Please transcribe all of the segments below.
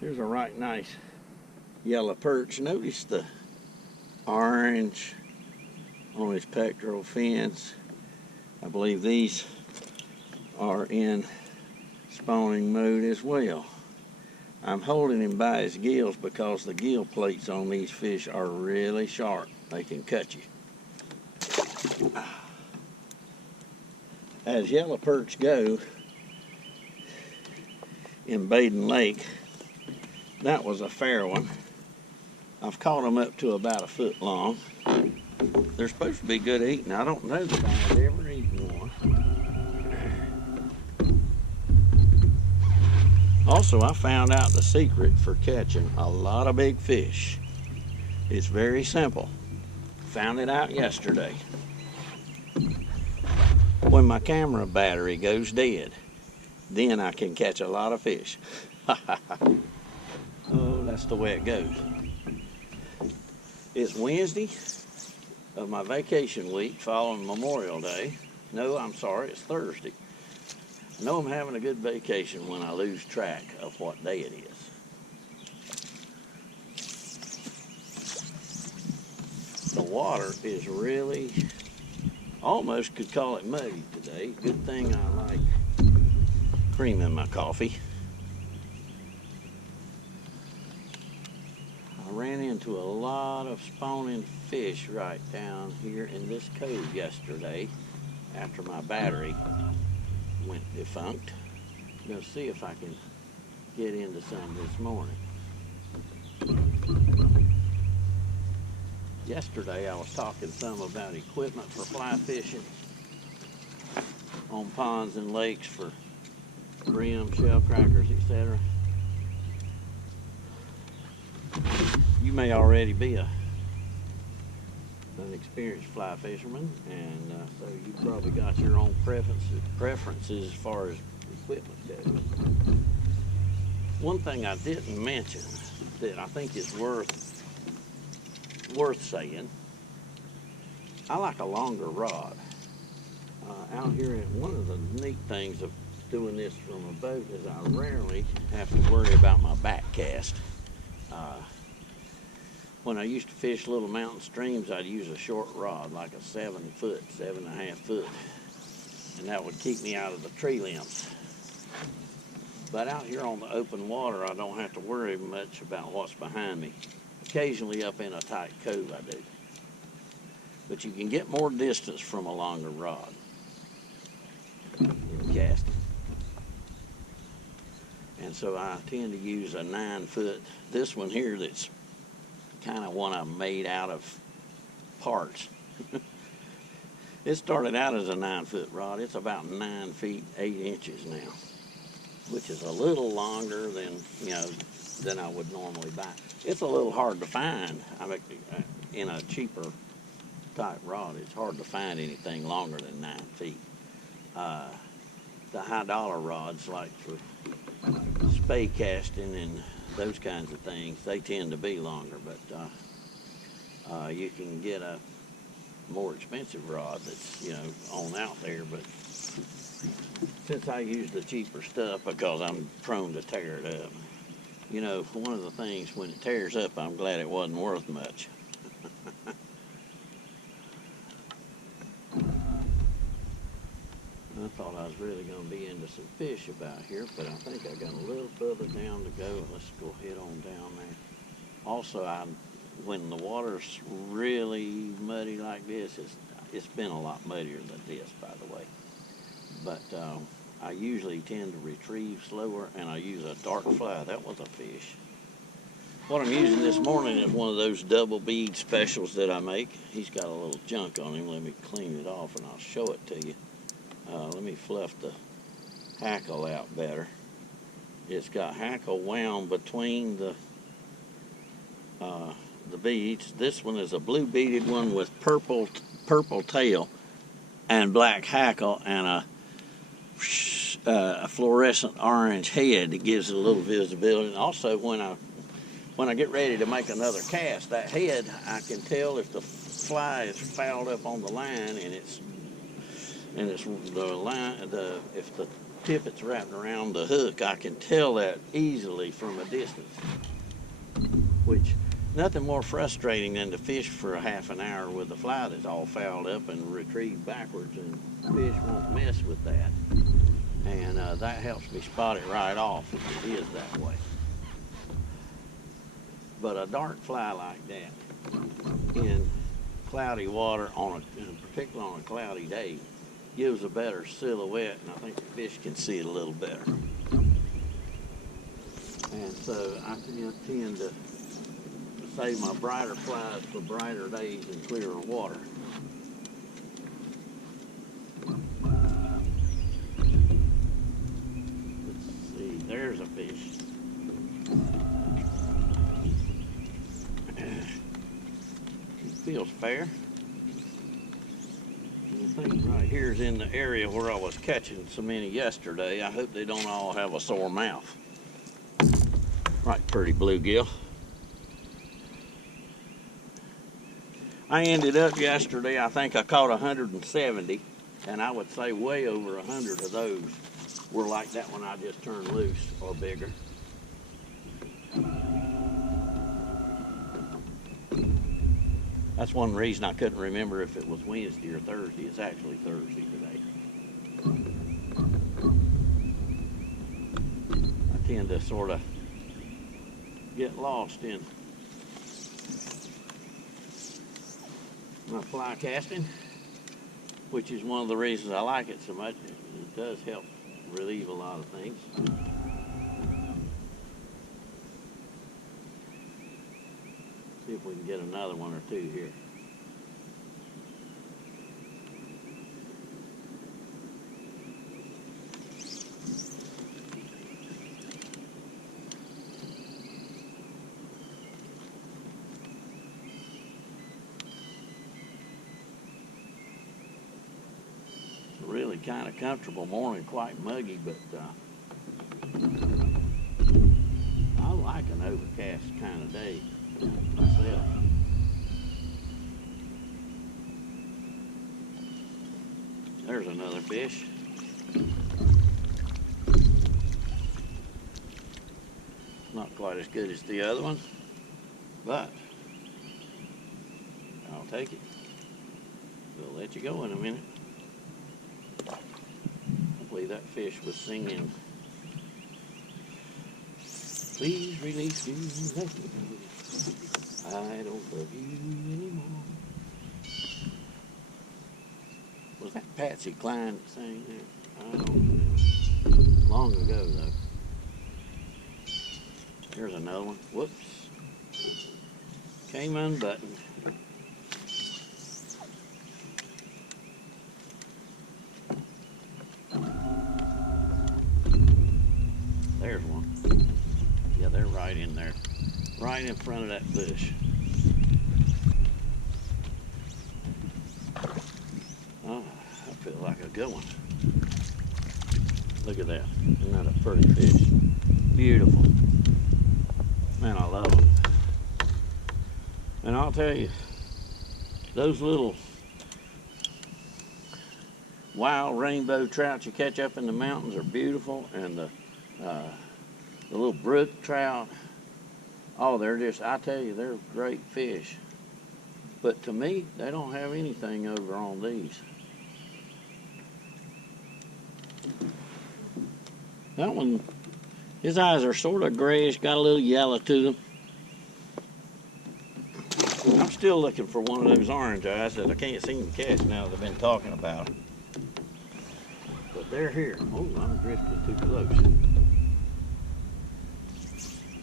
Here's a right nice yellow perch. Notice the orange on his pectoral fins. I believe these are in spawning mode as well. I'm holding him by his gills because the gill plates on these fish are really sharp. They can cut you. As yellow perch go in Baden Lake, that was a fair one. I've caught them up to about a foot long. They're supposed to be good eating. I don't know that I've ever eaten one. Also, I found out the secret for catching a lot of big fish. It's very simple. Found it out yesterday. When my camera battery goes dead, then I can catch a lot of fish. Oh, that's the way it goes. It's Wednesday of my vacation week following Memorial Day. No, I'm sorry, it's Thursday. I know I'm having a good vacation when I lose track of what day it is. The water is really, almost could call it muddy today. Good thing I like cream in my coffee. I ran into a lot of spawning fish right down here in this cove yesterday after my battery went defunct. I'm going to see if I can get into some this morning. Yesterday I was talking some about equipment for fly fishing on ponds and lakes for brim, shell crackers, etc. You may already be an experienced fly fisherman, and so you probably got your own preferences as far as equipment goes. One thing I didn't mention that I think is worth saying, I like a longer rod. Out here, one of the neat things of doing this from a boat is I rarely have to worry about my back cast. When I used to fish little mountain streams, I'd use a short rod, like a 7.5 foot, and that would keep me out of the tree limbs. But out here on the open water, I don't have to worry much about what's behind me. Occasionally up in a tight cove I do. But you can get more distance from a longer rod in casting. And so I tend to use a 9 foot. This one here that's kind of one I made out of parts. It started out as a 9 foot rod. It's about 9 feet 8 inches now, which is a little longer than than I would normally buy. It's a little hard to find. I mean, in a cheaper type rod, it's hard to find anything longer than 9 feet. The high dollar rods, like for spay casting and those kinds of things, they tend to be longer, but you can get a more expensive rod that's on out there. But since I use the cheaper stuff because I'm prone to tear it up, one of the things when it tears up, I'm glad it wasn't worth much. I thought I was really going to be into some fish about here, but I think I got a little further down to go. Let's go head on down there. Also, when the water's really muddy like this, it's been a lot muddier than this, by the way. But I usually tend to retrieve slower, and I use a dark fly. That was a fish. What I'm using this morning is one of those double bead specials that I make. He's got a little junk on him. Let me clean it off, and I'll show it to you. Let me fluff the hackle out better. It's got hackle wound between the beads. This one is a blue beaded one with purple tail and black hackle and a fluorescent orange head that gives it a little visibility. And also, when I get ready to make another cast, that head, I can tell if the fly is fouled up on the line, and if the tippet's wrapped around the hook, I can tell that easily from a distance. Which, nothing more frustrating than to fish for a half an hour with a fly that's all fouled up and retrieved backwards, and fish won't mess with that. And that helps me spot it right off if it is that way. But a dark fly like that in cloudy water, particularly on a cloudy day, gives a better silhouette, and I think the fish can see it a little better. And so I tend to save my brighter flies for brighter days and clearer water. Let's see, there's a fish. It feels fair. I think right here's in the area where I was catching so many yesterday. I hope they don't all have a sore mouth. Right, pretty bluegill. I ended up yesterday, I think I caught 170, and I would say way over 100 of those were like that one I just turned loose or bigger. That's one reason I couldn't remember if it was Wednesday or Thursday. It's actually Thursday today. I tend to sort of get lost in my fly casting, which is one of the reasons I like it so much. It does help relieve a lot of things. See if we can get another one or two here. It's a really kind of comfortable morning, quite muggy, but I like an overcast kind of day myself. There's another fish. Not quite as good as the other one, but I'll take it. We'll let you go in a minute. Hopefully that fish was singing, "Please release me, let me go. I don't love you anymore." Was that Patsy Cline that sang there? I don't know. Long ago, though. Here's another one. Whoops. Came unbuttoned. There's one. Yeah, they're right in there. Right in front of that bush. Oh, I feel like a good one. Look at that. Isn't that a pretty fish? Beautiful. Man, I love them. And I'll tell you, those little wild rainbow trout you catch up in the mountains are beautiful, and the little brook trout, oh, they're just, I tell you, they're great fish. But to me, they don't have anything over on these. That one, his eyes are sort of grayish, got a little yellow to them. I'm still looking for one of those orange eyes that I can't seem to catch now that I've been talking about them. But they're here. Oh, I'm drifting too close.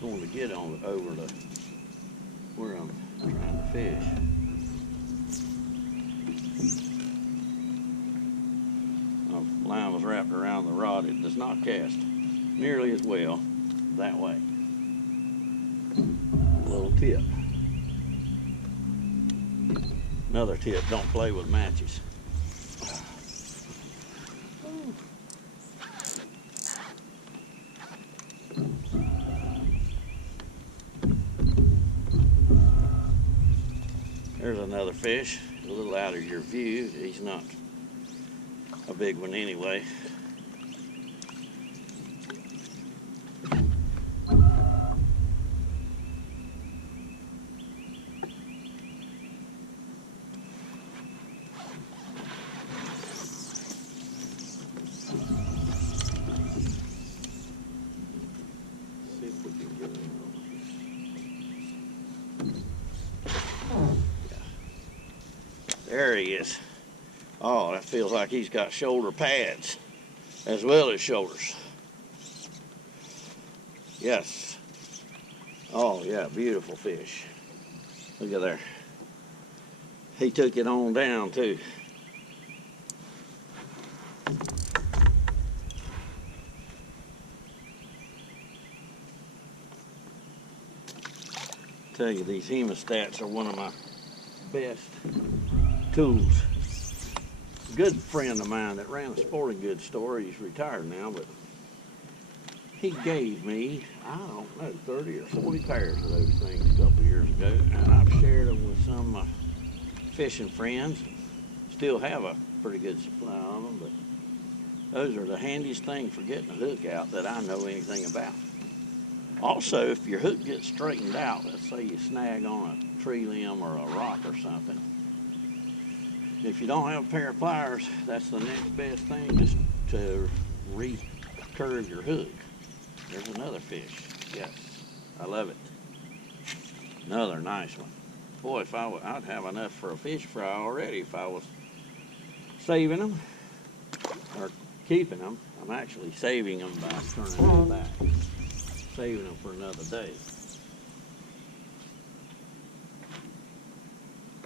Going to get on over to where I'm trying to fish. The line was wrapped around the rod. It does not cast nearly as well that way. A little tip. Another tip, don't play with matches. There's another fish, a little out of your view. He's not a big one anyway. There he is. Oh, that feels like he's got shoulder pads as well as shoulders. Yes. Oh, yeah, beautiful fish. Look at there. He took it on down, too. Tell you, these hemostats are one of my best tools. A good friend of mine that ran a sporting goods store, he's retired now, but he gave me, I don't know, 30 or 40 pairs of those things a couple years ago, and I've shared them with some of my fishing friends. Still have a pretty good supply of them, but those are the handiest thing for getting a hook out that I know anything about. Also, if your hook gets straightened out, let's say you snag on a tree limb or a rock or something, if you don't have a pair of pliers, that's the next best thing, just to recurve your hook. There's another fish. Yes, I love it. Another nice one. Boy, if I'd have enough for a fish fry already if I was saving them or keeping them. I'm actually saving them by turning them back. Saving them for another day.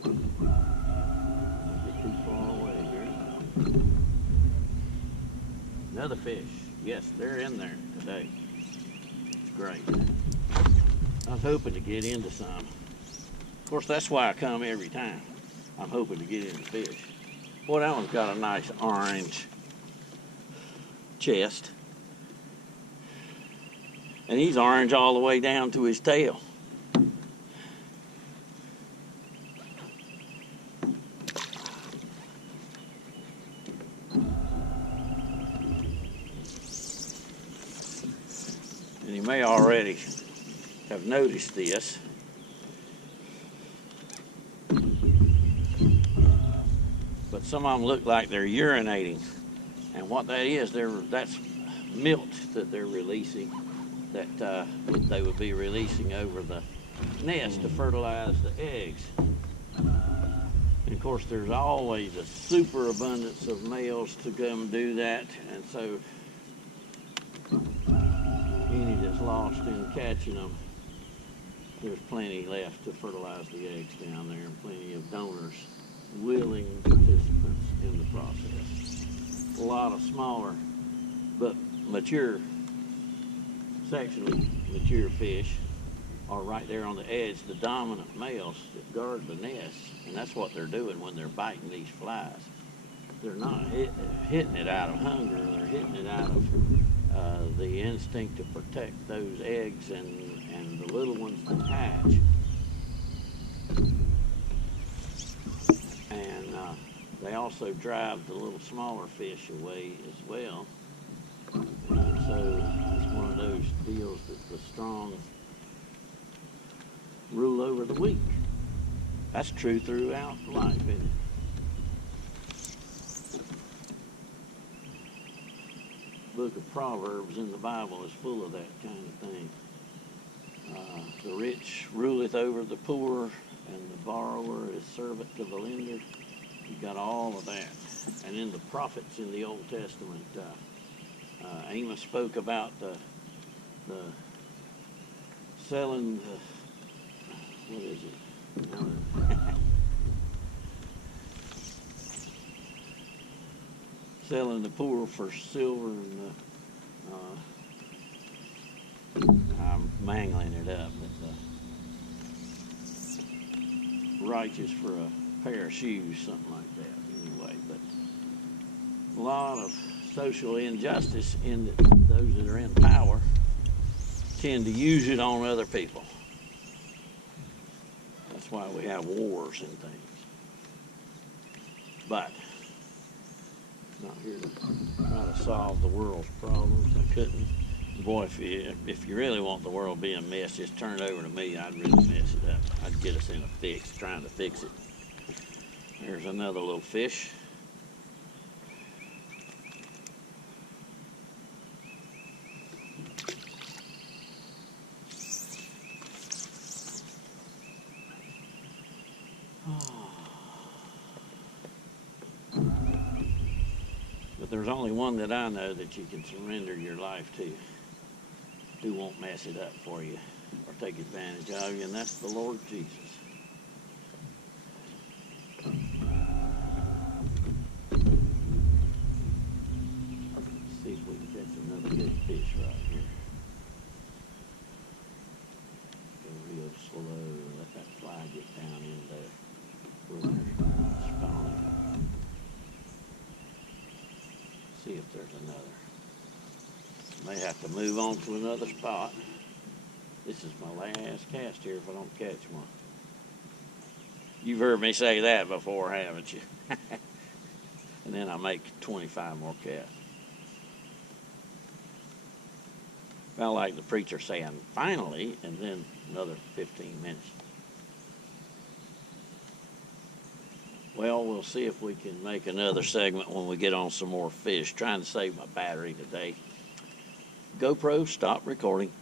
Don't get too far away here. Another fish. Yes, they're in there today. It's great. I was hoping to get into some. Of course, that's why I come every time. I'm hoping to get into fish. Boy, that one's got a nice orange chest. And he's orange all the way down to his tail. And you may already have noticed this. But some of them look like they're urinating. And what that is, that's milk that they're releasing, that they would be releasing over the nest to fertilize the eggs. And of course, there's always a super abundance of males to come do that, and so any that's lost in catching them, there's plenty left to fertilize the eggs down there, and plenty of donors, willing participants in the process. A lot of smaller but mature, sexually mature fish are right there on the edge, the dominant males that guard the nest, and that's what they're doing when they're biting these flies. They're not hitting it out of hunger, they're hitting it out of the instinct to protect those eggs and the little ones that hatch. And they also drive the little smaller fish away as well. And so it's one of those deals that the strong rule over the weak. That's true throughout life, isn't it? The book of Proverbs in the Bible is full of that kind of thing. The rich ruleth over the poor, and the borrower is servant to the lender. You've got all of that. And in the prophets in the Old Testament, Amos spoke about the selling the, what is it? Selling the poor for silver, and I'm mangling it up, but righteous for a pair of shoes, something like that. Anyway, but a lot of social injustice in that those that are in power tend to use it on other people. That's why we have wars and things. But not here to try to solve the world's problems. I couldn't. Boy, if you really want the world to be a mess, just turn it over to me. I'd really mess it up. I'd get us in a fix trying to fix it. There's another little fish. There's only one that I know that you can surrender your life to, who won't mess it up for you or take advantage of you, and that's the Lord Jesus. Let's see if we can catch another good fish right here. Go real slow, let that fly get down in there where they're spawning. See if there's another. May have to move on to another spot. This is my last cast here if I don't catch one. You've heard me say that before, haven't you? And then I make 25 more casts. Kind like the preacher saying, finally, and then another 15 minutes. Well, we'll see if we can make another segment when we get on some more fish. Trying to save my battery today. GoPro, stop recording.